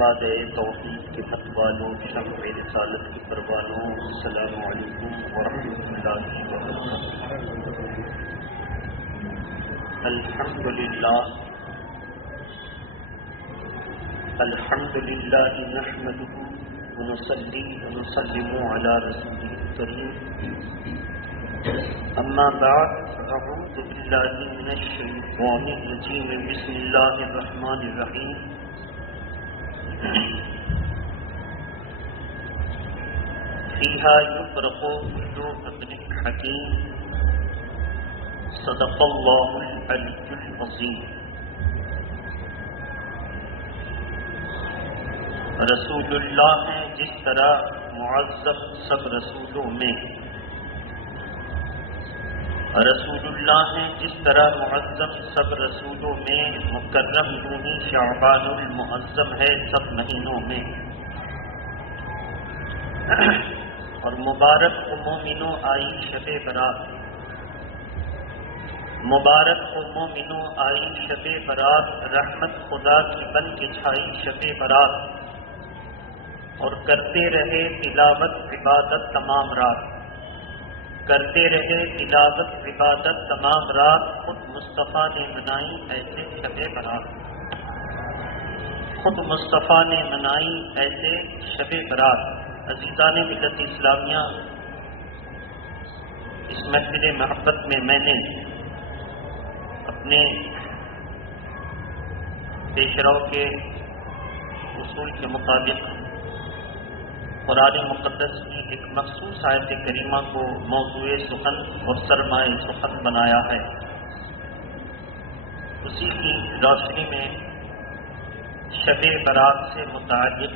بعد توحید کے حق والوں شمع رسالت کی پروانوں السلام علیکم ورحمۃ اللہ وبرکاتہ۔ الحمد للہ نحمده ونصلي ونسلم على رسوله الكريم، اما بعد اعوذ باللہ من الشیطان الرجیم، بسم اللہ الرحمن الرحیم۔ فیہا یفرق کل امر حکیم، صدق اللہ العلی العظیم۔ رسول اللہ ہیں جس طرح معظم سب رسولوں میں، رسول اللہ ہیں جس طرح معظم سب رسولوں میں، مکرم یونی شعبان المعظم ہے سب مہینوں میں، اور مبارک و مومنوں آئی شب برات، مبارک و مومنوں آئی شب برات، رحمت خدا کی بن کے چھائی شب برات، اور کرتے رہے تلاوت عبادت تمام رات، کرتے رہے تلاوت عبادت تمام رات، خود مصطفیٰ نے منائی ایسے شب برات، خود مصطفیٰ نے منائی ایسے شب برات۔ عزیزان ملت اسلامیہ، اس محفل محبت میں میں نے اپنے پیشرو کے اصول کے مطابق قرآن مقدس کی ایک مخصوص آیت کریمہ کو موضوع سخن اور سرمایہ سخن بنایا ہے۔ اسی کی روشنی میں شب برات سے متعلق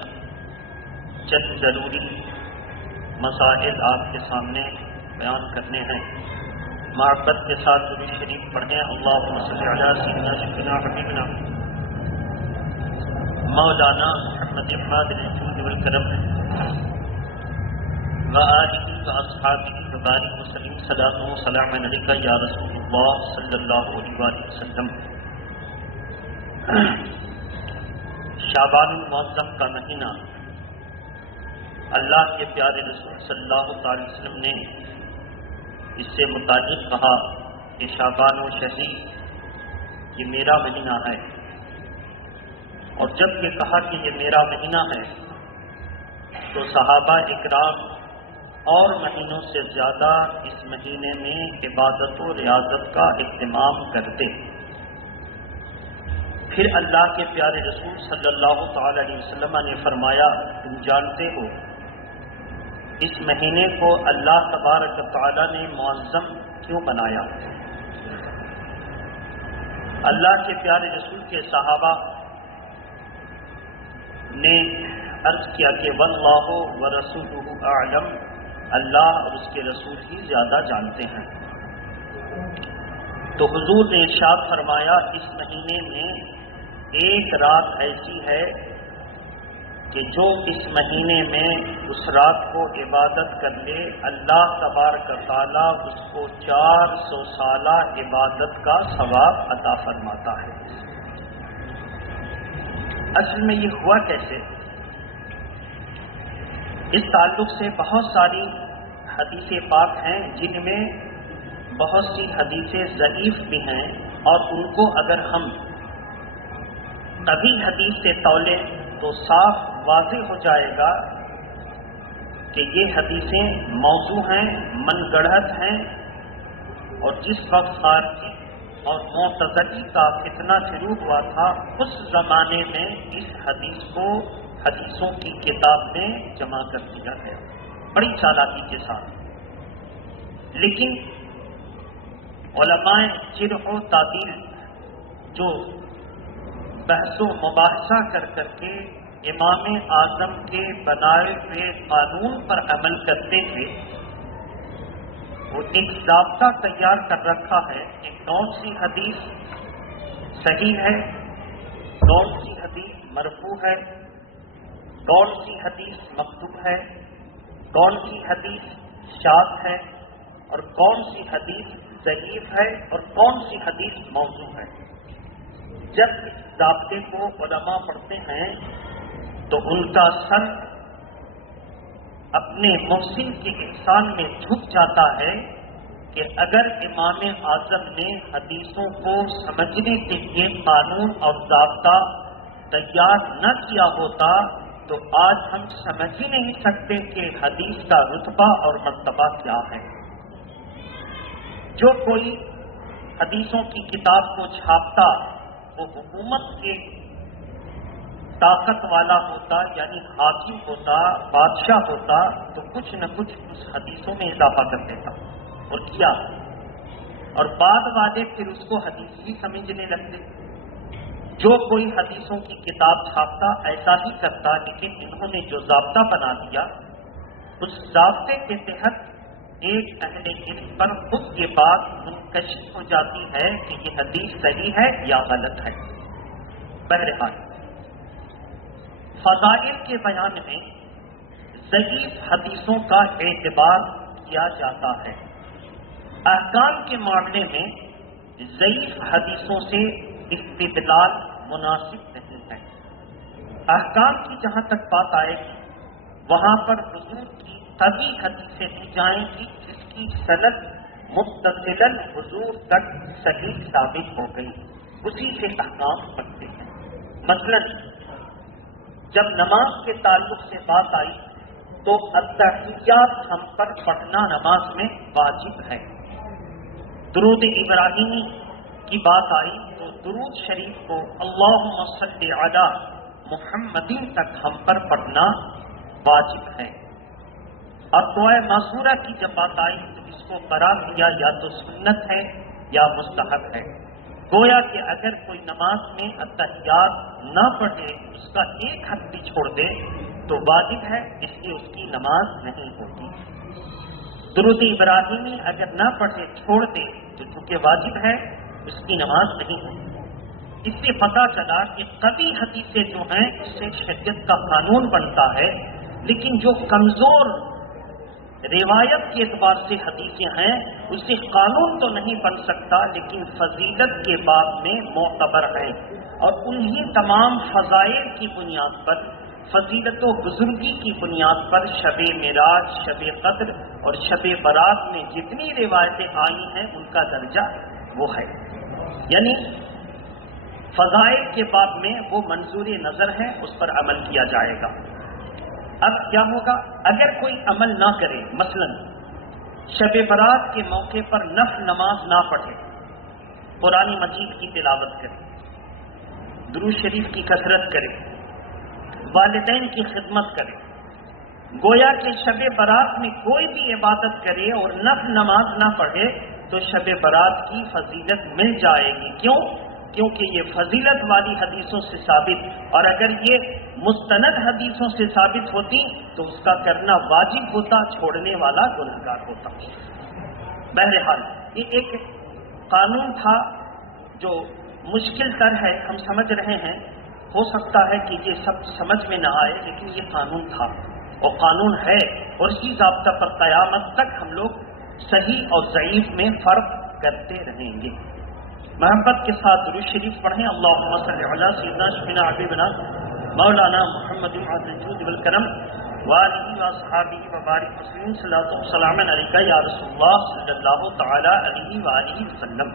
چند ضروری مسائل آپ کے سامنے بیان کرنے ہیں۔ محبت کے ساتھ درود شریف پڑھیں۔ اللہم صلی علی سیدنا سیدنا حبیبنا مولانا محمد قادر الجود والکرم وآلہ واصحابہ وبارک وسلم، صلاۃ و سلام علیک یا رسول اللہ صلی اللہ علیہ وسلم۔ شعبان المعظم کا مہینہ، اللہ کے پیارے رسول صلی اللہ علیہ وسلم نے اس سے متعلق کہا کہ شعبان و شہری یہ میرا مہینہ ہے، اور جب یہ کہا کہ یہ میرا مہینہ ہے تو صحابہ اکرام اور مہینوں سے زیادہ اس مہینے میں عبادت و ریاضت کا اہتمام کرتے۔ پھر اللہ کے پیارے رسول صلی اللہ تعالی علیہ وسلم نے فرمایا، تم جانتے ہو اس مہینے کو اللہ تبارک و تعالی نے معظم کیوں بنایا؟ اللہ کے پیارے رسول کے صحابہ نے عرض کیا کہ واللہ ورسولہ اعلم، اللہ اور اس کے رسول ہی زیادہ جانتے ہیں۔ تو حضور نے ارشاد فرمایا، اس مہینے میں ایک رات ایسی ہے کہ جو اس مہینے میں اس رات کو عبادت کر لے، اللہ تبارک و تعالیٰ اس کو 400 سالہ عبادت کا ثواب عطا فرماتا ہے۔ اصل میں یہ ہوا کیسے؟ اس تعلق سے بہت ساری حدیث پاک ہیں جن میں بہت سی حدیثیں ضعیف بھی ہیں، اور ان کو اگر ہم کبھی حدیث سے تولیں تو صاف واضح ہو جائے گا کہ یہ حدیثیں موضوع ہیں، من گڑھت ہیں، اور جس وقت خارجی اور معتزلی کا فتنہ شروع ہوا تھا اس زمانے میں اس حدیث کو حدیثوں کی کتاب میں جمع کر دیا ہے بڑی چالاکی کے ساتھ۔ لیکن علماء جرح و تعدیل جو بحث و مباحثہ کر کے امام اعظم کے بنائے ہوئے قانون پر عمل کرتے ہوئے وہ ایک ضابطہ تیار کر رکھا ہے کہ کون سی حدیث صحیح ہے، کون سی حدیث مرفوع ہے، کون سی حدیث مکتوب ہے، کون سی حدیث شاذ ہے، اور کون سی حدیث ضعیف ہے، اور کون سی حدیث موضوع ہے۔ جب اس ضابطے کو علماء پڑھتے ہیں تو ان کا سر اپنے محسن کے احسان میں جھک جاتا ہے کہ اگر امام اعظم نے حدیثوں کو سمجھنے کے لیے قانون اور ضابطہ تیار نہ کیا ہوتا تو آج ہم سمجھ ہی نہیں سکتے کہ حدیث کا رتبہ اور مرتبہ کیا ہے۔ جو کوئی حدیثوں کی کتاب کو چھاپتا وہ حکومت کے طاقت والا ہوتا، یعنی حاکم ہوتا، بادشاہ ہوتا، تو کچھ نہ کچھ اس حدیثوں میں اضافہ کر دیتا اور کیا، اور بعد والے پھر اس کو حدیث ہی سمجھنے لگتے۔ جو کوئی حدیثوں کی کتاب چھاپتا ایسا ہی کرتا، لیکن انہوں نے جو ضابطہ بنا دیا اس ضابطے کے تحت ایک اہل علم پر خود یہ بات منکشف ہو جاتی ہے کہ یہ حدیث صحیح ہے یا غلط ہے۔ بہرحال فضائل کے بیان میں ضعیف حدیثوں کا اعتبار کیا جاتا ہے۔ احکام کے معاملے میں ضعیف حدیثوں سے استدلال مناسب نہیں ہے۔ احکام کی جہاں تک بات آئے گی وہاں پر حضور کی قوی حدیثیں دی جائیں گی جس کی سند متصلاً حضور تک صحیح ثابت ہو گئی، اسی سے احکام بنتے ہیں۔ مثلاً جب نماز کے تعلق سے بات آئی تو التحیات ہم پر پڑھنا نماز میں واجب ہے۔ درود ابراہیمی کی بات آئی تو درود شریف کو اللہم صلی علی محمد تک ہم پر پڑھنا واجب ہے۔ اور دعائے معصورہ کی جب بات آئی تو اس کو قرار دیا یا تو سنت ہے یا مستحب ہے۔ گویا کہ اگر کوئی نماز میں التحیات نہ پڑھے، اس کا ایک حرف بھی چھوڑ دے تو واجب ہے، اس لیے اس کی نماز نہیں ہوتی۔ درود ابراہیمی اگر نہ پڑھے چھوڑ دے تو چونکہ واجب ہے اس کی نماز نہیں ہوتی۔ اس سے پتہ چلا کہ قوی حدیثیں جو ہیں اس سے شریعت کا قانون بنتا ہے، لیکن جو کمزور روایت کے اعتبار سے حدیثیں ہیں اس سے قانون تو نہیں بن سکتا، لیکن فضیلت کے باب میں معتبر ہیں، اور انہی تمام فضائل کی بنیاد پر، فضیلت و بزرگی کی بنیاد پر شب معراج، شب قدر اور شب برات میں جتنی روایتیں آئی ہیں ان کا درجہ وہ ہے، یعنی فضائل کے باب میں وہ منظور نظر ہے، اس پر عمل کیا جائے گا۔ اب کیا ہوگا اگر کوئی عمل نہ کرے، مثلا شب برات کے موقع پر نفل نماز نہ پڑھے، قرآن مجید کی تلاوت کرے، درود شریف کی کثرت کرے، والدین کی خدمت کرے، گویا کہ شب برات میں کوئی بھی عبادت کرے اور نفل نماز نہ پڑھے تو شب برات کی فضیلت مل جائے گی۔ کیوں؟ کیونکہ یہ فضیلت والی حدیثوں سے ثابت، اور اگر یہ مستند حدیثوں سے ثابت ہوتی تو اس کا کرنا واجب ہوتا، چھوڑنے والا گنہگار ہوتا۔ بہرحال یہ ایک قانون تھا جو مشکل تر ہے، ہم سمجھ رہے ہیں، ہو سکتا ہے کہ یہ سب سمجھ میں نہ آئے، لیکن یہ قانون تھا اور قانون ہے، اور اسی ضابطہ پر قیامت تک ہم لوگ صحیح اور ضعیف میں فرق کرتے رہیں گے۔ محبت کے ساتھ درود شریف پڑھیں۔ اللہم صلی علی سیدنا شفیعنا حبیبنا مولانا محمد عبد الجود والکرم وآلہ واصحابہ وبارک وسلم، صلاۃ و سلام علیکہ یا رسول اللہ صلی اللہ تعالی علیہ وآلہ وسلم۔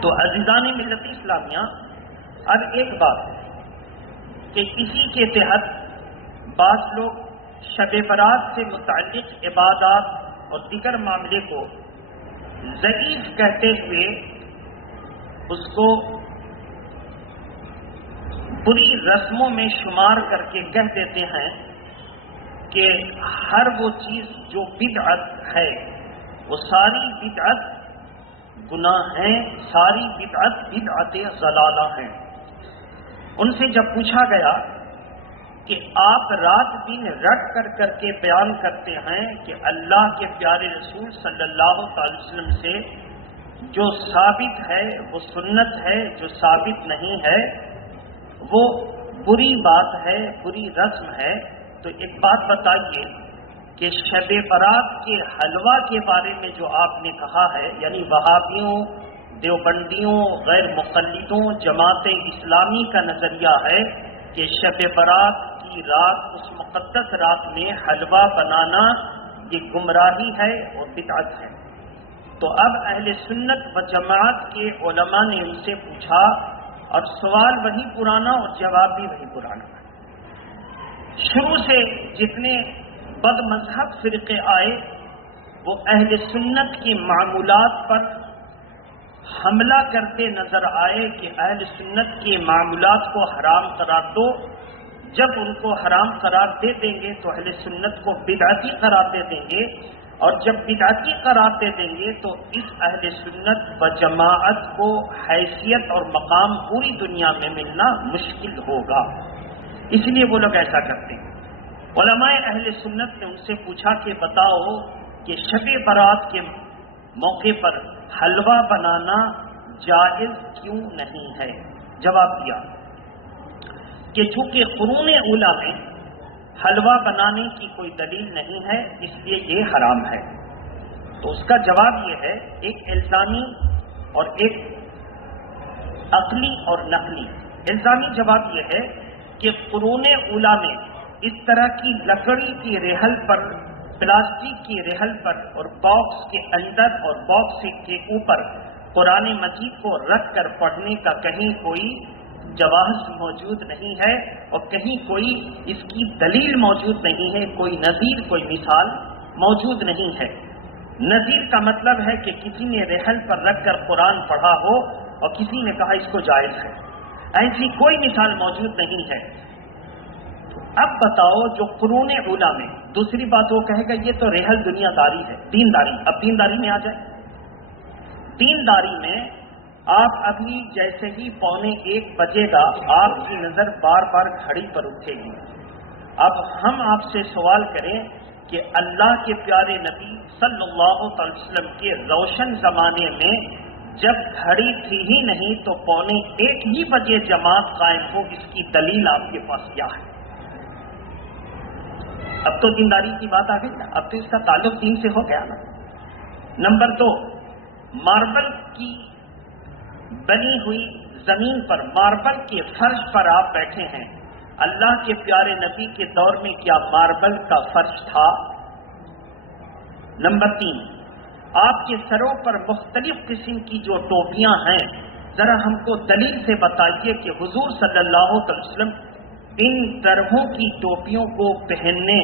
تو عزیزان ملت اسلامیہ، اب ایک بات کہ اسی کے تحت بعض لوگ شب برات سے متعلق عبادات اور دیگر معاملے کو ضعیف کہتے ہوئے اس کو بری رسموں میں شمار کر کے کہہ دیتے ہیں کہ ہر وہ چیز جو بدعت ہے وہ ساری بدعت گناہ ہیں، ساری بدعت بدعت ضلالہ ہیں۔ ان سے جب پوچھا گیا کہ آپ رات دن رٹ کر کے بیان کرتے ہیں کہ اللہ کے پیارے رسول صلی اللہ علیہ وسلم سے جو ثابت ہے وہ سنت ہے، جو ثابت نہیں ہے وہ بری بات ہے، بری رسم ہے، تو ایک بات بتائیے کہ شب برات کے حلوہ کے بارے میں جو آپ نے کہا ہے، یعنی وہابیوں، دیوبندیوں، غیر مقلدوں، جماعت اسلامی کا نظریہ ہے کہ شب برات کی رات، اس مقدس رات میں حلوہ بنانا یہ گمراہی ہے اور بدعت ہے۔ تو اب اہل سنت و جماعت کے علماء نے ان سے پوچھا، اور سوال وہی پرانا اور جواب بھی وہی پرانا۔ شروع سے جتنے بد مذہب فرقے آئے وہ اہل سنت کی معمولات پر حملہ کرتے نظر آئے کہ اہل سنت کے معمولات کو حرام قرار دو۔ جب ان کو حرام قرار دے دیں گے تو اہل سنت کو بدعتی قرار دے دیں گے، اور جب بدعتی قرار دے دیں گے تو اس اہل سنت و جماعت کو حیثیت اور مقام پوری دنیا میں ملنا مشکل ہوگا۔ اس لیے وہ لوگ ایسا کرتے ہیں۔ علماء اہل سنت نے ان سے پوچھا کہ بتاؤ کہ شب برات کے موقع پر حلوہ بنانا جائز کیوں نہیں ہے؟ جواب دیا کہ چونکہ قرون اولیٰ میں حلوہ بنانے کی کوئی دلیل نہیں ہے، اس لیے یہ حرام ہے۔ تو اس کا جواب یہ ہے، ایک الزامی اور ایک عقلی اور نقلی۔ الزامی جواب یہ ہے کہ قرون اولیٰ میں اس طرح کی لکڑی کی ریہل پر، پلاسٹک کی ریہل پر اور باکس کے اندر اور باکس کے اوپر قرآن مجید کو رکھ کر پڑھنے کا کہیں کوئی جواز موجود نہیں ہے، اور کہیں کوئی اس کی دلیل موجود نہیں ہے، کوئی نظیر، کوئی مثال موجود نہیں ہے۔ نظیر کا مطلب ہے کہ کسی نے ریحل پر رکھ کر قرآن پڑھا ہو اور کسی نے کہا اس کو جائز ہے، ایسی کوئی مثال موجود نہیں ہے۔ اب بتاؤ جو قرون اولیٰ میں، دوسری بات وہ کہے گا یہ تو ریحل دنیا داری ہے، دینداری۔ اب دینداری میں آ جائے، دینداری میں آپ ابھی جیسے ہی 12:45 بجے گا آپ کی نظر بار بار گھڑی پر اٹھے گی۔ اب ہم آپ سے سوال کریں کہ اللہ کے پیارے نبی صلی اللہ علیہ وسلم کے روشن زمانے میں جب گھڑی تھی ہی نہیں تو 12:45 ہی بجے جماعت قائم ہو، اس کی دلیل آپ کے پاس کیا ہے؟ اب تو دینداری کی بات آ گئی نا، اب تو اس کا تعلق دین سے ہو گیا نا۔ نمبر 2، ماربل کی بنی ہوئی زمین پر، ماربل کے فرش پر آپ بیٹھے ہیں۔ اللہ کے پیارے نبی کے دور میں کیا ماربل کا فرش تھا؟ نمبر 3، آپ کے سروں پر مختلف قسم کی جو ٹوپیاں ہیں، ذرا ہم کو دلیل سے بتائیے کہ حضور صلی اللہ علیہ وسلم ان طرحوں کی ٹوپیوں کو پہننے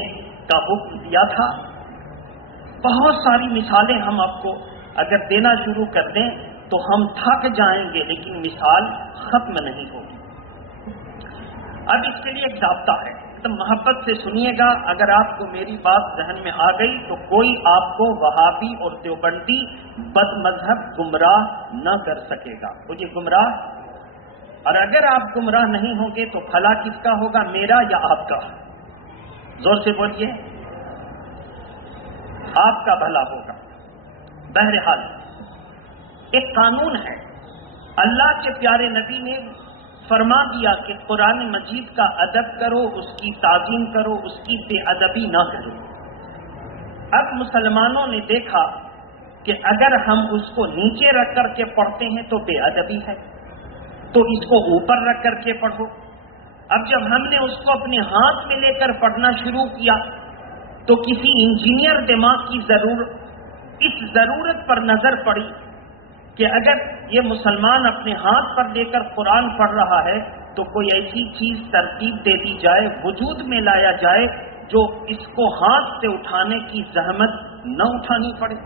کا حکم دیا تھا۔ بہت ساری مثالیں ہم آپ کو اگر دینا شروع کر دیں تو ہم تھک جائیں گے، لیکن مثال ختم نہیں ہوگی۔ اب اس کے لیے ایک ضابطہ ہے، تو محبت سے سنیے گا۔ اگر آپ کو میری بات ذہن میں آ گئی تو کوئی آپ کو وہابی اور دیوبندی بد مذہب گمراہ نہ کر سکے گا۔ مجھے گمراہ، اور اگر آپ گمراہ نہیں ہوں گے تو بھلا کس کا ہوگا، میرا یا آپ کا؟ زور سے بولیے، آپ کا بھلا ہوگا۔ بہرحال ایک قانون ہے، اللہ کے پیارے نبی نے فرما دیا کہ قرآن مجید کا ادب کرو، اس کی تعظیم کرو، اس کی بے ادبی نہ کرو۔ اب مسلمانوں نے دیکھا کہ اگر ہم اس کو نیچے رکھ کر کے پڑھتے ہیں تو بے ادبی ہے، تو اس کو اوپر رکھ کر کے پڑھو۔ اب جب ہم نے اس کو اپنے ہاتھ میں لے کر پڑھنا شروع کیا تو کسی انجینئر دماغ کی اس ضرورت پر نظر پڑی کہ اگر یہ مسلمان اپنے ہاتھ پر لے کر قرآن پڑھ رہا ہے تو کوئی ایسی چیز ترتیب دے دی جائے، وجود میں لایا جائے جو اس کو ہاتھ سے اٹھانے کی زحمت نہ اٹھانی پڑے۔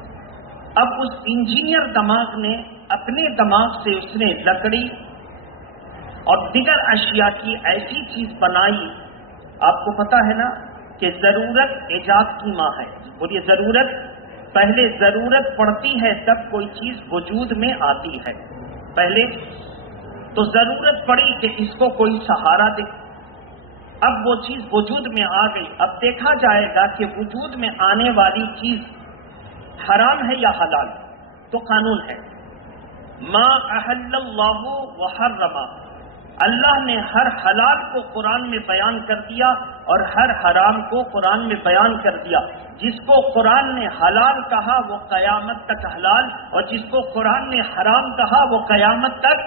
اب اس انجینئر دماغ نے اپنے دماغ سے اس نے لکڑی اور دیگر اشیاء کی ایسی چیز بنائی۔ آپ کو پتا ہے نا کہ ضرورت ایجاد کی ماں ہے، اور یہ ضرورت پہلے ضرورت پڑتی ہے تب کوئی چیز وجود میں آتی ہے۔ پہلے تو ضرورت پڑی کہ اس کو کوئی سہارا دے، اب وہ چیز وجود میں آ گئی۔ اب دیکھا جائے گا کہ وجود میں آنے والی چیز حرام ہے یا حلال۔ تو قانون ہے، ما احل اللہ وحرم، اللہ نے ہر حلال کو قرآن میں بیان کر دیا اور ہر حرام کو قرآن میں بیان کر دیا۔ جس کو قرآن نے حلال کہا وہ قیامت تک حلال، اور جس کو قرآن نے حرام کہا وہ قیامت تک۔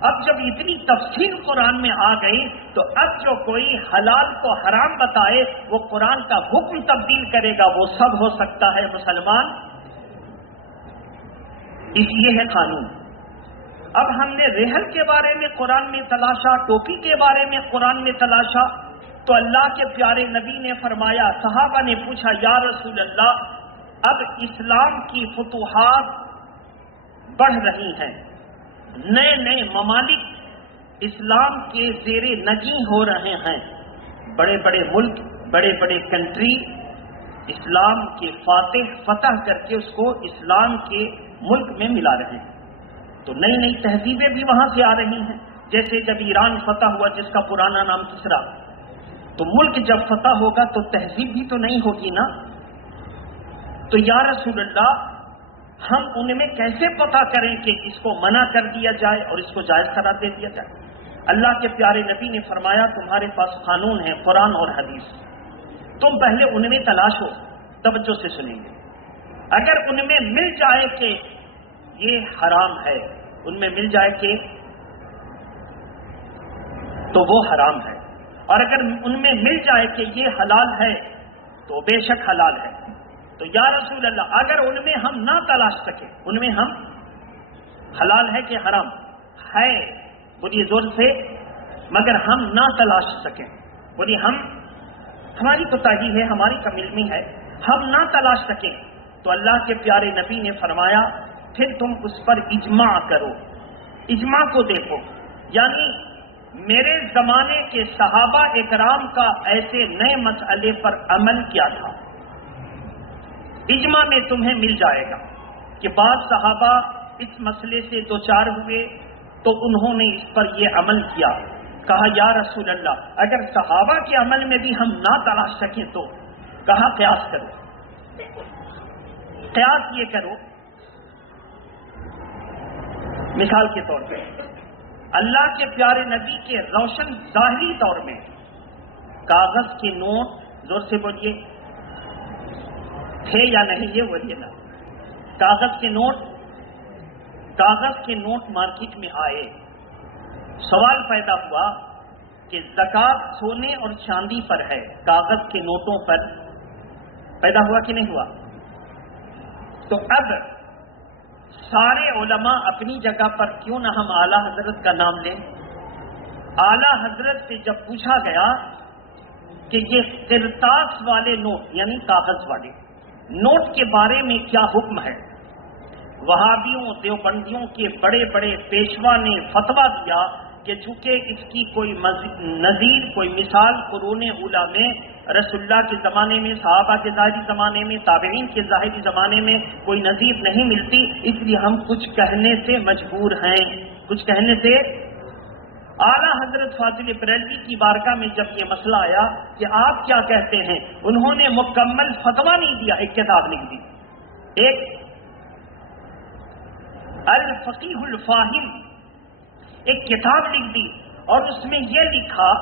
اب جب اتنی تفصیل قرآن میں آ گئی تو اب جو کوئی حلال کو حرام بتائے وہ قرآن کا حکم تبدیل کرے گا، وہ سب ہو سکتا ہے مسلمان، اس لیے ہے قانون۔ اب ہم نے رحل کے بارے میں قرآن میں تلاشا، ٹوپی کے بارے میں قرآن میں تلاشا، تو اللہ کے پیارے نبی نے فرمایا، صحابہ نے پوچھا یا رسول اللہ اب اسلام کی فتوحات بڑھ رہی ہیں، نئے نئے ممالک اسلام کے زیر نگیں ہو رہے ہیں، بڑے بڑے ملک، بڑے بڑے کنٹری اسلام کے فتح کر کے اس کو اسلام کے ملک میں ملا رہے ہیں، تو نئی نئی تہذیبیں بھی وہاں سے آ رہی ہیں۔ جیسے جب ایران فتح ہوا جس کا پرانا نام کسرا، تو ملک جب فتح ہوگا تو تہذیب بھی تو نہیں ہوگی نا۔ تو یا رسول اللہ ہم ان میں کیسے پتہ کریں کہ اس کو منع کر دیا جائے اور اس کو جائز قرار دے دیا جائے؟ اللہ کے پیارے نبی نے فرمایا تمہارے پاس قانون ہے، قرآن اور حدیث، تم پہلے ان میں تلاشو، توجہ سے سنیں گے۔ اگر ان میں مل جائے کہ یہ حرام ہے، ان میں مل جائے کہ تو وہ حرام ہے، اور اگر ان میں مل جائے کہ یہ حلال ہے تو بے شک حلال ہے۔ تو یا رسول اللہ اگر ان میں ہم نہ تلاش سکیں، ان میں ہم حلال ہے کہ حرام ہے، بولیے زور سے، مگر ہم نہ تلاش سکیں، بولیے ہماری کوتاہی ہے، ہماری کم علمی ہے، ہم نہ تلاش سکیں، تو اللہ کے پیارے نبی نے فرمایا پھر تم اس پر اجماع کرو، اجماع کو دیکھو، یعنی میرے زمانے کے صحابہ اکرام کا ایسے نئے مسئلے پر عمل کیا تھا، اجماع میں تمہیں مل جائے گا کہ بعض صحابہ اس مسئلے سے دوچار ہوئے تو انہوں نے اس پر یہ عمل کیا۔ کہا یا رسول اللہ اگر صحابہ کے عمل میں بھی ہم نہ تلاش سکیں تو کہا قیاس کرو، قیاس یہ کرو، مثال کے طور پہ اللہ کے پیارے نبی کے روشن ظاہری طور میں کاغذ کے نوٹ، زور سے بولیے، تھے یا نہیں یہ بولیے نا، کاغذ کے نوٹ مارکیٹ میں آئے، سوال پیدا ہوا کہ زکوٰۃ سونے اور چاندی پر ہے، کاغذ کے نوٹوں پر پیدا ہوا کہ نہیں ہوا؟ تو اب سارے علماء اپنی جگہ پر کیوں نہ ہم اعلیٰ حضرت کا نام لیں؟ اعلیٰ حضرت سے جب پوچھا گیا کہ یہ کرتاس والے نوٹ یعنی کاغذ والے نوٹ کے بارے میں کیا حکم ہے، وہابیوں دیوبندیوں کے بڑے بڑے پیشوا نے فتویٰ دیا کہ چونکہ اس کی کوئی نظیر، کوئی مثال قرون اولیٰ میں، رسول اللہ کے زمانے میں، صحابہ کے ظاہری زمانے میں، تابعین کے ظاہری زمانے میں کوئی نظیر نہیں ملتی، اس لیے ہم کچھ کہنے سے مجبور ہیں، کچھ کہنے سے۔ اعلیٰ حضرت فاضل بریلوی کی بارگاہ میں جب یہ مسئلہ آیا کہ آپ کیا کہتے ہیں، انہوں نے مکمل فتویٰ نہیں دیا، ایک کتاب لکھ دی، ایک الفقیہ الفاہم، ایک کتاب لکھ دی، اور اس میں یہ لکھا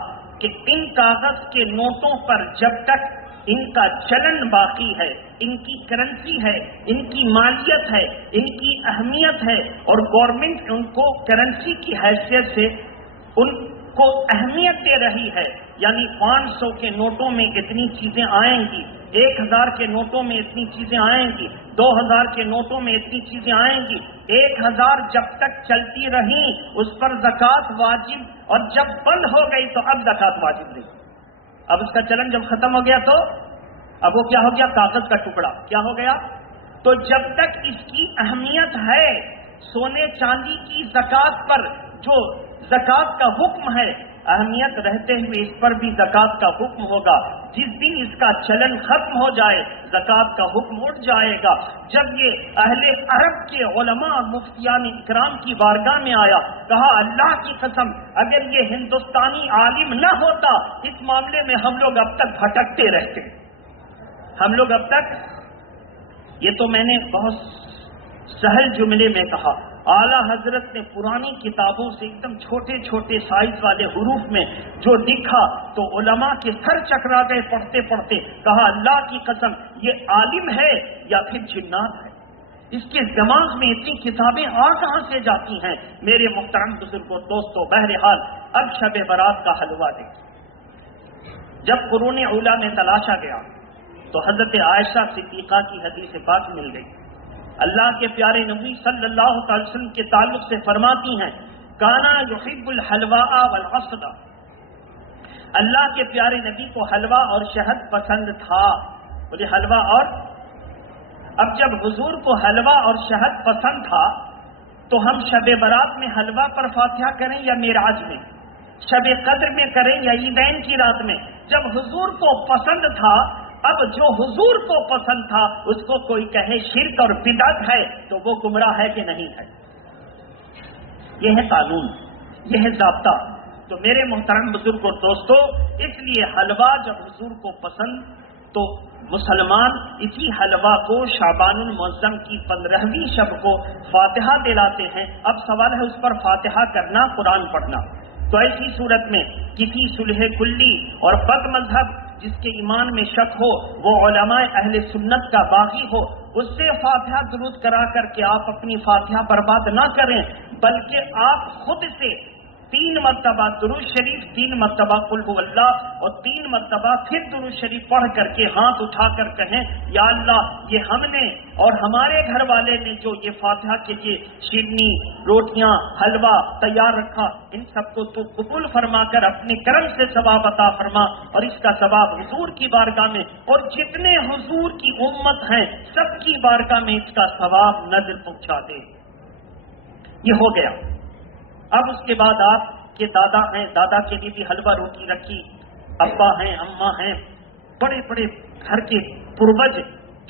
کہ ان کاغذ کے نوٹوں پر جب تک ان کا چلن باقی ہے، ان کی کرنسی ہے، ان کی مالیت ہے، ان کی اہمیت ہے، اور گورنمنٹ ان کو کرنسی کی حیثیت سے ان کو اہمیت دے رہی ہے، یعنی 500 کے نوٹوں میں اتنی چیزیں آئیں گی، 1000 کے نوٹوں میں اتنی چیزیں آئیں گی، 2000 کے نوٹوں میں اتنی چیزیں آئیں گی، 1000 جب تک چلتی رہیں اس پر زکوٰۃ واجب، اور جب بند ہو گئی تو اب زکوٰۃ واجب نہیں۔ اب اس کا چلن جب ختم ہو گیا تو اب وہ کیا ہو گیا؟ کاغذ کا ٹکڑا کیا ہو گیا؟ تو جب تک اس کی اہمیت ہے، سونے چاندی کی زکوٰۃ پر جو زکوٰۃ کا حکم ہے، اہمیت رہتے ہوئے اس پر بھی زکوٰۃ کا حکم ہوگا۔ جس دن اس کا چلن ختم ہو جائے زکوٰۃ کا حکم اٹھ جائے گا۔ جب یہ اہل عرب کے علماء مفتیان اکرام کی بارگاہ میں آیا، کہا اللہ کی قسم اگر یہ ہندوستانی عالم نہ ہوتا اس معاملے میں ہم لوگ اب تک بھٹکتے رہتے، ہم لوگ اب تک۔ یہ تو میں نے بہت سہل جملے میں کہا، اعلیٰ حضرت نے پرانی کتابوں سے ایک دم چھوٹے چھوٹے سائز والے حروف میں جو لکھا تو علماء کے سر چکرا گئے پڑھتے پڑھتے، کہا اللہ کی قسم یہ عالم ہے یا پھر جنات ہے، اس کے دماغ میں اتنی کتابیں آ کہاں سے جاتی ہیں؟ میرے محترم بزرگوں دوستوں، بہرحال اب شب برات کا حلوہ دیکھیں۔ جب قرون اولیٰ میں تلاشا گیا تو حضرت عائشہ صدیقہ کی حدیث پاک مل گئی۔ اللہ کے پیارے نبی صلی اللہ علیہ وسلم کے تعلق سے فرماتی ہیں کانا یحب الحلواء والعسل، اللہ کے پیارے نبی کو حلوہ اور شہد پسند تھا۔ بولے حلوہ اور، اب جب حضور کو حلوہ اور شہد پسند تھا تو ہم شب برات میں حلوہ پر فاتحہ کریں یا معراج میں، شب قدر میں کریں یا عیدین کی رات میں؟ جب حضور کو پسند تھا، اب جو حضور کو پسند تھا اس کو کوئی کہے شرک اور بدعت ہے تو وہ گمراہ ہے کہ نہیں ہے؟ یہ ہے قانون، یہ ہے ضابطہ۔ تو میرے محترم بزرگ اور دوستو، اس لیے حلوہ جب حضور کو پسند تو مسلمان اسی حلوہ کو شعبان المعظم کی 15ویں شب کو فاتحہ دلاتے ہیں۔ اب سوال ہے اس پر فاتحہ کرنا، قرآن پڑھنا۔ تو ایسی صورت میں کسی صلح کلی اور بد مذہب جس کے ایمان میں شک ہو، وہ علماء اہل سنت کا باغی ہو، اس سے فاتحہ درود کرا کر کے آپ اپنی فاتحہ برباد نہ کریں، بلکہ آپ خود سے 3 مرتبہ درود شریف، 3 مرتبہ قل هو اللہ اور 3 مرتبہ پھر درود شریف پڑھ کر کے ہاتھ اٹھا کر کہیں یا اللہ، یہ ہم نے اور ہمارے گھر والے نے جو یہ فاتحہ کے لیے شیرنی، روٹیاں، حلوہ تیار رکھا، ان سب کو تو قبول فرما کر اپنے کرم سے ثواب عطا فرما، اور اس کا ثواب حضور کی بارگاہ میں اور جتنے حضور کی امت ہیں سب کی بارگاہ میں اس کا ثواب نظر پہنچا دے۔ یہ ہو گیا۔ اب اس کے بعد آپ کے دادا ہیں، دادا کے لیے بھی حلوہ روٹی رکھی، ابا ہیں، اماں ہیں، بڑے بڑے گھر کے پروج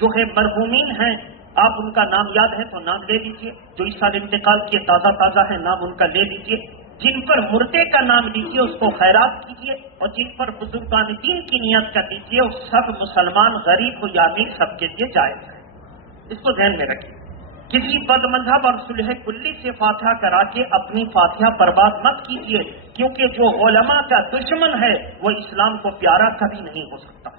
جو ہے مرحومین ہیں، آپ ان کا نام یاد ہے تو نام لے لیجئے، جو اس سال انتقال کیے تازہ ہے نام ان کا لے لیجئے، جن پر مردے کا نام لیجئے اس کو خیرات کیجئے، اور جن پر بزرگان دین کی نیت کر دیجئے، اور سب مسلمان غریب ہو یا امیر سب کے لیے جائز ہے۔ اس کو ذہن میں رکھیے۔ کسی بد مذہب اور صلح کلی سے فاتحہ کرا کے اپنی فاتحہ برباد مت کیجیے، کیونکہ جو علماء کا دشمن ہے وہ اسلام کو پیارا کبھی نہیں ہو سکتا۔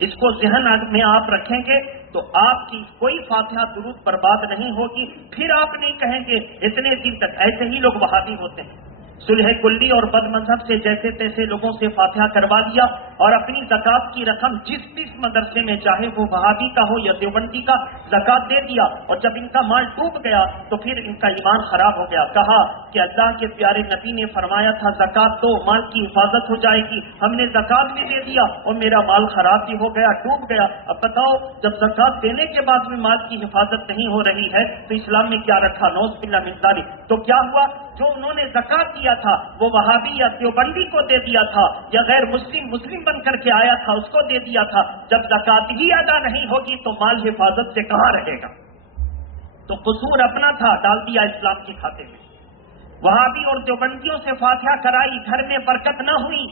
اس کو ذہن میں آپ رکھیں گے تو آپ کی کوئی فاتحہ درود برباد نہیں ہوگی۔ پھر آپ نہیں کہیں گے اتنے دن تک، ایسے ہی لوگ وہابی ہوتے ہیں، صلح کلی اور بد مذہب سے جیسے تیسے لوگوں سے فاتحہ کروا لیا اور اپنی زکوٰۃ کی رقم جس مدرسے میں چاہے وہ وہابی کا ہو یا دیوبندی کا زکوٰۃ دے دیا، اور جب ان کا مال ڈوب گیا تو پھر ان کا ایمان خراب ہو گیا۔ کہا کہ اللہ کے پیارے نبی نے فرمایا تھا زکوٰۃ دو مال کی حفاظت ہو جائے گی، ہم نے زکوٰۃ بھی دے دیا اور میرا مال خراب بھی ہو گیا، ڈوب گیا۔ اب بتاؤ جب زکوٰۃ دینے کے بعد بھی مال کی حفاظت نہیں ہو رہی ہے تو اسلام میں کیا رکھا؟ نعوذ باللہ من ذالک۔ تو کیا ہوا؟ جو انہوں نے زکوٰۃ دیا تھا وہ وہابی یا دیوبندی کو دے دیا تھا، یا غیر مسلم بن کر کے آیا تھا اس کو دے دیا تھا۔ جب زکوٰۃ ہی ادا نہیں ہوگی تو مال حفاظت سے کہاں رہے گا؟ تو قصور اپنا تھا، ڈال دیا اسلام کے کھاتے میں۔ وہابی اور دیوبندیوں سے فاتحہ کرائی، گھر میں برکت نہ ہوئی،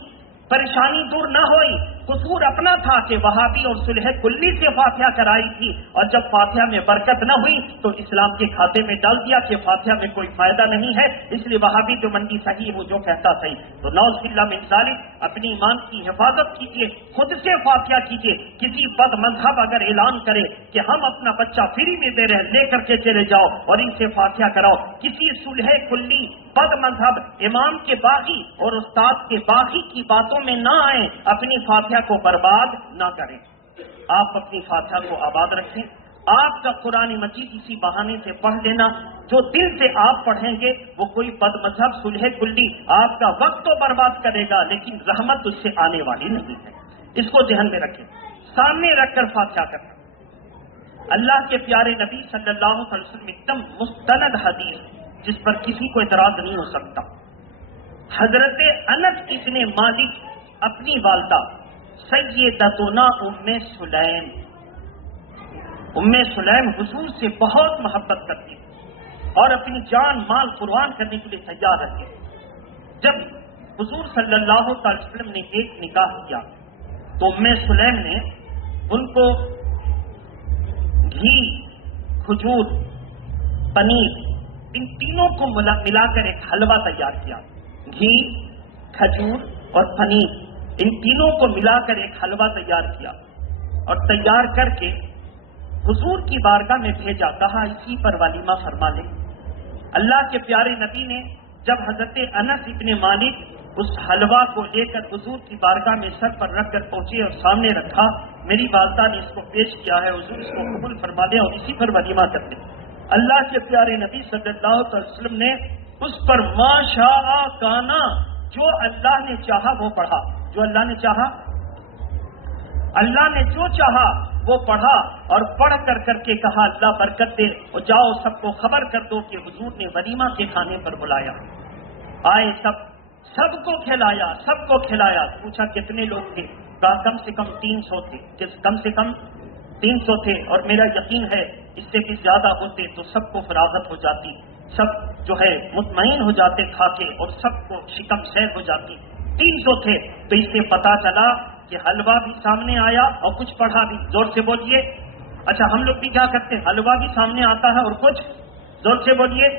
پریشانی دور نہ ہوئی، قصور اپنا تھا کہ وہابی اور صلح کلی سے فاتحہ کرائی تھی، اور جب فاتحہ میں برکت نہ ہوئی تو اسلام کے کھاتے میں ڈال دیا کہ فاتحہ میں کوئی فائدہ نہیں ہے، اس لیے وہابی دیوبندی صحیح وہ جو کہتا صحیح۔ تو نعوذ باللہ من ذالک، اپنی ایمان کی حفاظت کیجیے، خود سے فاتحہ کیجیے۔ کسی بد مذہب اگر اعلان کرے کہ ہم اپنا بچہ فری میں دے رہے ہیں، لے کر کے چلے جاؤ اور ان سے فاتحہ کراؤ، کسی صلح کلی بد مذہب امام کے باغی اور استاد کے باغی کی باتوں میں نہ آئیں، اپنی فاتحہ کو برباد نہ کریں۔ آپ اپنی فاتحہ کو آباد رکھیں۔ آپ کا قرآن مجید اسی بہانے سے پڑھ لینا، جو دل سے آپ پڑھیں گے وہ کوئی بد مذہب صلح کلی آپ کا وقت تو برباد کرے گا لیکن رحمت اس سے آنے والی نہیں ہے۔ اس کو ذہن میں رکھیں، سامنے رکھ کر فاتحہ کرنا۔ اللہ کے پیارے نبی صلی اللہ علیہ وسلم ایک دم مستند حدیث جس پر کسی کو اعتراض نہیں ہو سکتا، حضرت انس ابن مالک اپنی والدہ سیدتنا ام سلیم حضور سے بہت محبت کرتی اور اپنی جان مال قربان کرنے کے لیے تیار رہتی۔ جب حضور صلی اللہ علیہ وسلم نے ایک نکاح کیا تو ام سلیم نے ان کو گھی، کھجور، پنیر، ان تینوں کو ملا کر ایک حلوہ تیار کیا۔ گھی، کھجور اور پنیر ان تینوں کو ملا کر ایک حلوہ تیار کیا، اور تیار کر کے حضور کی بارگاہ میں بھیجا، کہا اسی پر ولیمہ فرما لے۔ اللہ کے پیارے نبی نے جب حضرت انس ابن مالک اس حلوہ کو لے کر حضور کی بارگاہ میں سر پر رکھ کر پہنچے اور سامنے رکھا، میری والدہ نے اس کو پیش کیا ہے، حضور اس کو قبول فرما دیں اور اسی پر ولیمہ کر دیں۔ اللہ کے پیارے نبی صلی اللہ علیہ وسلم نے اس پر ما شاء کانا، جو اللہ نے چاہا وہ پڑھا، جو اللہ نے چاہا، اللہ نے جو چاہا وہ پڑھا، اور پڑھ کر کے کہا اللہ برکت دے، اور جاؤ سب کو خبر کر دو کہ حضور نے ولیمہ کے کھانے پر بلایا۔ آئے سب کو کھلایا، سب کو کھلایا۔ پوچھا کتنے لوگ تھے؟ کہا کم سے کم 300 تھے، کم سے کم 300 تھے، اور میرا یقین ہے اس سے بھی زیادہ ہوتے تو سب کو فراغت ہو جاتی، سب جو ہے مطمئن ہو جاتے کھا کے، اور سب کو شکم سیر ہو جاتی۔ 300 تھے تو اس سے پتا چلا کہ حلوہ بھی سامنے آیا اور کچھ پڑھا بھی۔ زور سے بولیے۔ اچھا ہم لوگ بھی کیا کرتے ہیں؟ حلوہ بھی سامنے آتا ہے اور کچھ، زور سے بولیے۔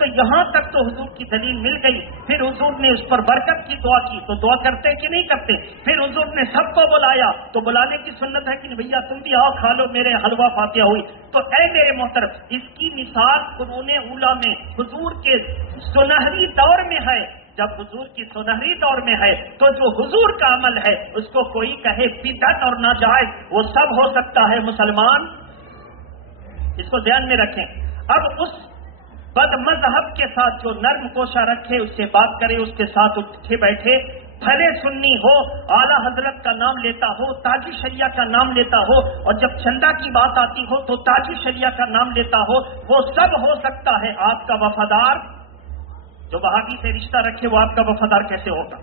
تو یہاں تک تو حضور کی دلیل مل گئی۔ پھر حضور نے اس پر برکت کی دعا کی، تو دعا کرتے کہ نہیں کرتے؟ پھر حضور نے سب کو بلایا، تو بلانے کی سنت ہے کہ نہیں بھیا تم بھی آؤ کھا لو میرے حلوہ فاتحہ ہوئی۔ تو اے میرے محترم، اس کی مثال قرون اولیٰ میں حضور کے سنہری دور میں ہے۔ جب حضور کی سنہری دور میں ہے تو جو حضور کا عمل ہے اس کو کوئی کہے بدعت اور ناجائز، وہ سب ہو سکتا ہے مسلمان، اس کو ذہن میں رکھیں۔ اب اس بد مذہب کے ساتھ جو نرم کوشاں رکھے، اس سے بات کرے، اس کے ساتھ اٹھے بیٹھے، بھلے سنی ہو، اعلیٰ حضرت کا نام لیتا ہو، تاج شریعہ کا نام لیتا ہو، اور جب چندہ کی بات آتی ہو تو تاج شریعہ کا نام لیتا ہو، وہ سب ہو سکتا ہے آپ کا وفادار۔ جو وہابی سے رشتہ رکھے وہ آپ کا وفادار کیسے ہوگا؟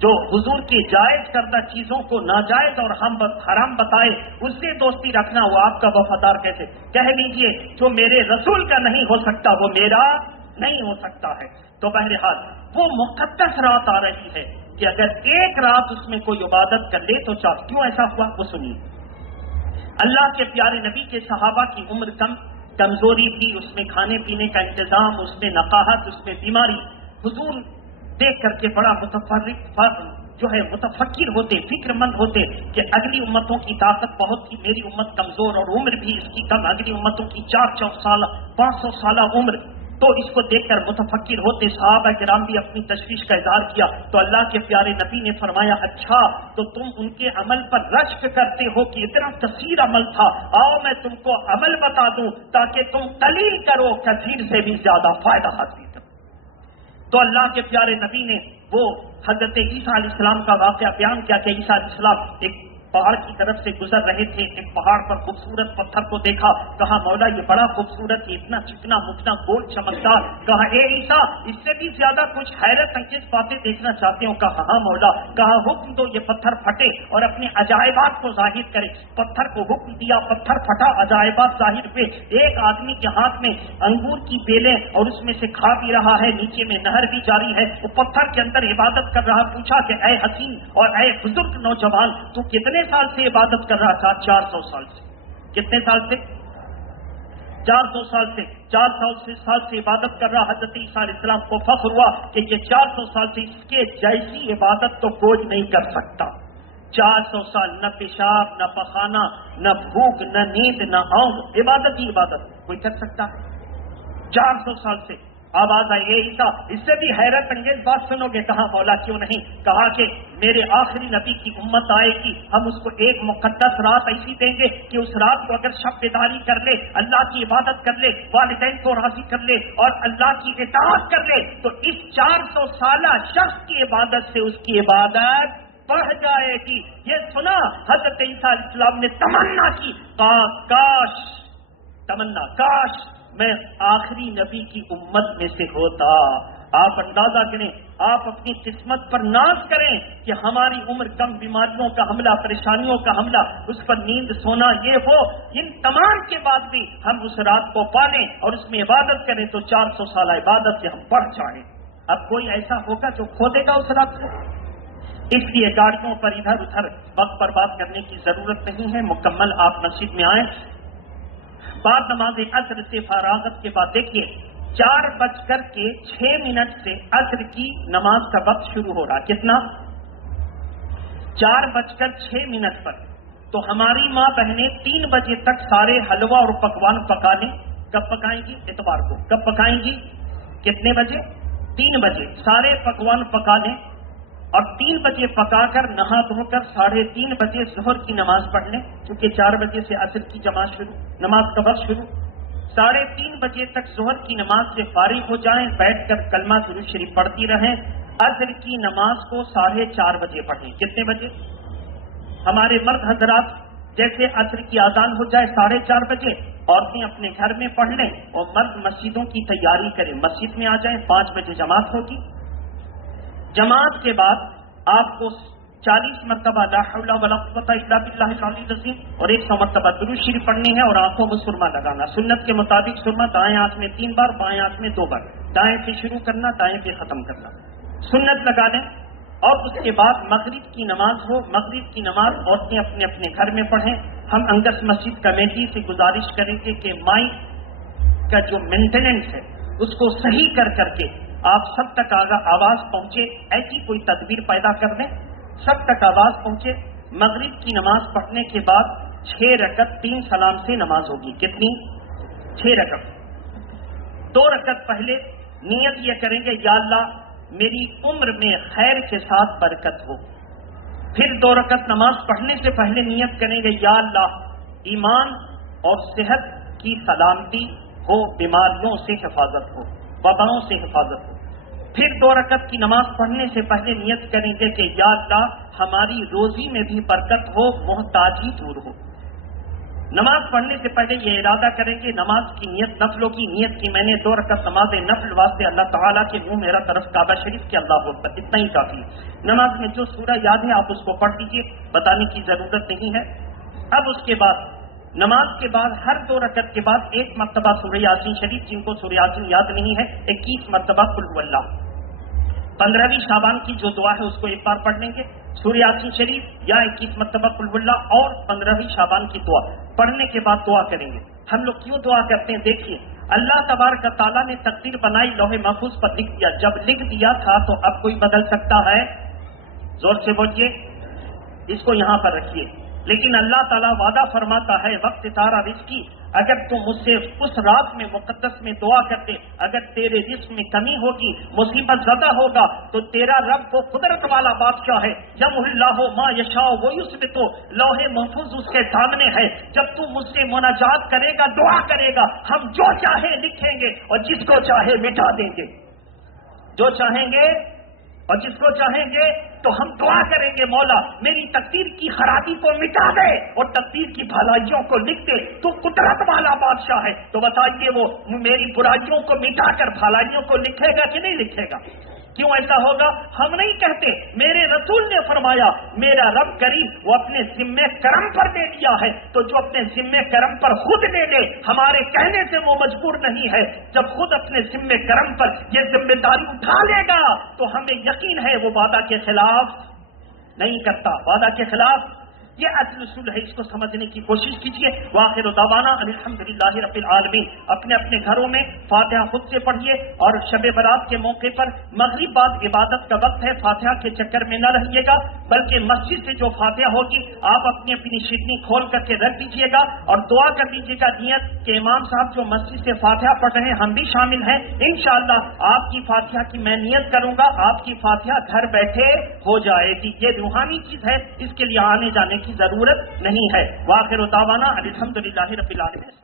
جو حضور کی جائز کردہ چیزوں کو ناجائز اور حرام بتائے اس سے دوستی رکھنا، وہ آپ کا وفادار کیسے؟ کہہ لیجئے جو میرے رسول کا نہیں ہو سکتا وہ میرا نہیں ہو سکتا ہے۔ تو بہرحال وہ مقدس رات آ رہی ہے کہ اگر ایک رات اس میں کوئی عبادت کر لے تو چاہ، کیوں ایسا ہوا وہ سنیے۔ اللہ کے پیارے نبی کے صحابہ کی عمر کمزوری تھی، اس میں کھانے پینے کا انتظام، اس میں نقاہت، اس میں بیماری۔ حضور دیکھ کر کے بڑا متفکر ہوتے، فکر مند ہوتے کہ اگلی امتوں کی طاقت بہت تھی، میری امت کمزور اور عمر بھی اس کی کم، اگلی امتوں کی 400 سالہ 500 سالہ عمر۔ تو اس کو دیکھ کر متفکر ہوتے صحابہ کرام بھی اپنی تشویش کا اظہار کیا۔ تو اللہ کے پیارے نبی نے فرمایا اچھا تو تم ان کے عمل پر رشک کرتے ہو کہ اتنا کثیر عمل تھا، آؤ میں تم کو عمل بتا دوں تاکہ تم قلیل کرو، کثیر سے بھی زیادہ فائدہ حاصل کرو۔ تو اللہ کے پیارے نبی نے وہ حضرت عیسیٰ علیہ السلام کا واقعہ بیان کیا کہ عیسیٰ علیہ السلام ایک پہاڑ کی طرف سے گزر رہے تھے، ایک پہاڑ پر خوبصورت پتھر کو دیکھا، کہا مولا یہ بڑا خوبصورت، یہ اتنا چکنا مکنا گول چمکدار۔ کہا اے عیسیٰ اس سے بھی زیادہ کچھ حیرت انگیز باتیں دیکھنا چاہتے ہو؟ کہا ہاں مولا۔ کہا حکم دو یہ پتھر پھٹے اور اپنے عجائبات کو ظاہر کرے۔ پتھر کو حکم دیا، پتھر پھٹا، عجائبات ظاہر ہوئے۔ ایک آدمی کے ہاتھ میں انگور کی بیلیں اور اس میں سے کھا پی رہا ہے، نیچے میں نہر بھی جاری ہے، وہ پتھر کے اندر عبادت کر رہا۔ پوچھا کہ اے حسین اور اے بزرگ نوجوان تو کتنے سال سے عبادت کر رہا تھا؟ 400 سال سے۔ کتنے سال سے؟ 400 سال سے۔ 400 سال سے عبادت کر رہا۔ حضرت عیسیٰ علیہ السلام کو فخر ہوا کہ یہ 400 سال سے اس کے جیسی عبادت تو کوئی نہیں کر سکتا۔ 400 سال نہ پیشاب نہ پخانہ نہ بھوک نہ نیند نہ اونگ، عبادت ہی عبادت، کوئی کر سکتا ہے؟ 400 سال سے۔ آواز آئی اے عیسیٰ اس سے بھی حیرت انگیز بات سنو گے؟ کہا مولا کیوں نہیں؟ کہا کہ میرے آخری نبی کی امت آئے گی، ہم اس کو ایک مقدس رات ایسی دیں گے کہ اس رات کو اگر شب بیداری کر لے، اللہ کی عبادت کر لے، والدین کو راضی کر لے اور اللہ کی اطاعت کر لے تو اس 400 سالہ شخص کی عبادت سے اس کی عبادت بڑھ جائے گی۔ یہ سنا حضرت عیسیٰ علیہ السلام نے تمنا کی، کاش تمنا کاش میں آخری نبی کی امت میں سے ہوتا۔ آپ اندازہ کریں، آپ اپنی قسمت پر ناز کریں کہ ہماری عمر کم، بیماریوں کا حملہ، پریشانیوں کا حملہ، اس پر نیند سونا یہ وہ، ان تمام کے بعد بھی ہم اس رات کو پالیں اور اس میں عبادت کریں تو 400 سالہ عبادت سے ہم بڑھ جائیں۔ اب کوئی ایسا ہوگا جو کھو دے گا اس رات سے؟ اس لیے گاڑیوں پر ادھر ادھر وقت پر بات کرنے کی ضرورت نہیں ہے، مکمل آپ مسجد میں آئیں۔ بعد نماز عصر سے فراغت کے بعد دیکھیے 4:06 سے عصر کی نماز کا وقت شروع ہو رہا۔ کتنا؟ 4:06 پر تو ہماری ماں بہنیں 3 بجے تک سارے حلوہ اور پکوان پکا لیں. کب پکائیں گی؟ اتوار کو. کب پکائیں گی؟ کتنے بجے؟ 3 بجے سارے پکوان پکا لیں اور 3 بجے پکا کر نہا دھو کر 3:30 بجے ظہر کی نماز پڑھ لیں، کیونکہ 4 بجے سے عصر کی جماعت شروع، نماز کا وقت شروع. 3:30 بجے تک ظہر کی نماز سے فارغ ہو جائیں، بیٹھ کر کلمہ درود شریف پڑھتی رہیں. عصر کی نماز کو 4:30 بجے پڑھیں. کتنے بجے؟ ہمارے مرد حضرات جیسے عصر کی اذان ہو جائے 4:30 بجے، عورتیں اپنے گھر میں پڑھ لیں اور مرد مسجدوں کی تیاری کریں، مسجد میں آ جائیں. 5 بجے جماعت ہوگی. جماعت کے بعد آپ کو 40 مرتبہ لا حول ولا قوت الا باللہ العلی العظیم اور 100 مرتبہ درود شریف پڑھنی ہے اور آنکھوں میں سرما لگانا. سنت کے مطابق سرما دائیں آنکھ میں 3 بار، بائیں آنکھ میں 2 بار، دائیں سے شروع کرنا، دائیں سے ختم کرنا. سنت لگا لیں اور اس کے بعد مغرب کی نماز ہو. مغرب کی نماز عورتیں اپنے اپنے گھر میں پڑھیں. ہم انگس مسجد کمیٹی سے گزارش کریں گے کہ مائک کا جو مینٹیننس ہے اس کو صحیح کر کے آپ سب تک آواز پہنچے، ایسی کوئی تدبیر پیدا کر دیں سب تک آواز پہنچے. مغرب کی نماز پڑھنے کے بعد 6 رکعت 3 سلام سے نماز ہوگی. کتنی؟ 6 رکعت. 2 رکعت پہلے نیت یہ کریں گے یا اللہ میری عمر میں خیر کے ساتھ برکت ہو. پھر 2 رکعت نماز پڑھنے سے پہلے نیت کریں گے یا اللہ ایمان اور صحت کی سلامتی ہو، بیماریوں سے حفاظت ہو، وباؤں سے حفاظت ہو. پھر 2 رکعت کی نماز پڑھنے سے پہلے نیت کریں گے کہ یا اللہ ہماری روزی میں بھی برکت ہو، محتاجی دور ہو. نماز پڑھنے سے پہلے یہ ارادہ کریں گے نماز کی نیت نفلوں کی نیت کی میں نے 2 رکعت نماز نفل واسطے اللہ تعالیٰ کے منہ میرا طرف کعبہ شریف کے اللہ اکبر، اتنا ہی کافی ہے. نماز میں جو سورہ یاد ہے آپ اس کو پڑھ لیجیے، بتانے کی ضرورت نہیں ہے. اب اس کے بعد نماز کے بعد ہر 2 رکعت کے بعد 1 مرتبہ سورہ یاسین شریف، جن کو سورہ یاسین یاد نہیں ہے 21 مرتبہ قل هو اللہ. 15ویں شعبان کی جو دعا ہے اس کو ایک بار پڑھ لیں گے سورہ یاسین شریف یا 21 مرتبہ قل هو اللہ، اور 15ویں شعبان کی دعا پڑھنے کے بعد دعا کریں گے. ہم لوگ کیوں دعا کرتے ہیں؟ دیکھیے اللہ تبارک تعالیٰ نے تقدیر بنائی، لوح محفوظ پر لکھ دیا. جب لکھ دیا تھا تو اب کوئی بدل سکتا ہے؟ زور سے بولیے، اس کو یہاں پر رکھیے. لیکن اللہ تعالیٰ وعدہ فرماتا ہے وقت تارا رزقی، اگر تم مجھ سے اس رات میں مقدس میں دعا کرتے، اگر تیرے رزق میں کمی ہوگی، مصیبت زدہ ہوگا، تو تیرا رب وہ قدرت والا بادشاہ ہے. یمحو اللہ ما یشاء ویثبت، لوح محفوظ اس کے سامنے ہے. جب تم مجھ سے مناجات کرے گا، دعا کرے گا، ہم جو چاہے لکھیں گے اور جس کو چاہے مٹا دیں گے. جو چاہیں گے اور جس کو چاہیں گے تو ہم دعا کریں گے مولا میری تقدیر کی خرابی کو مٹا دے اور تقدیر کی بھلائیوں کو لکھ دے. تو قدرت والا بادشاہ ہے، تو بتائیے وہ میری برائیوں کو مٹا کر بھلائیوں کو لکھے گا کہ نہیں لکھے گا؟ کیوں ایسا ہوگا؟ ہم نہیں کہتے، میرے رسول نے فرمایا میرا رب کریم وہ اپنے ذمہ کرم پر دے دیا ہے. تو جو اپنے ذمہ کرم پر خود لے لے، ہمارے کہنے سے وہ مجبور نہیں ہے. جب خود اپنے ذمہ کرم پر یہ ذمہ داری اٹھا لے گا تو ہمیں یقین ہے وہ وعدہ کے خلاف نہیں کرتا. وعدہ کے خلاف یہ اصل اصول ہے، اس کو سمجھنے کی کوشش کیجیے. وآخر دعوانا الحمدللہ رب العالمین. اپنے اپنے گھروں میں فاتحہ خود سے پڑھیے اور شب برات کے موقع پر مغرب بعد عبادت کا وقت ہے، فاتحہ کے چکر میں نہ رہیے گا، بلکہ مسجد سے جو فاتحہ ہوگی آپ اپنی اپنی شیٹنی کھول کر کے رکھ دیجیے گا اور دعا کر دیجیے گا نیت کہ امام صاحب جو مسجد سے فاتحہ پڑھ رہے ہیں ہم بھی شامل ہیں. انشاءاللہ آپ کی فاتحہ کی میں نیت کروں گا، آپ کی فاتحہ گھر بیٹھے ہو جائے گی. یہ روحانی چیز ہے، اس کے لیے آنے جانے کی ضرورت نہیں ہے. وآخر دعوانا الحمدللہ رب العالمین.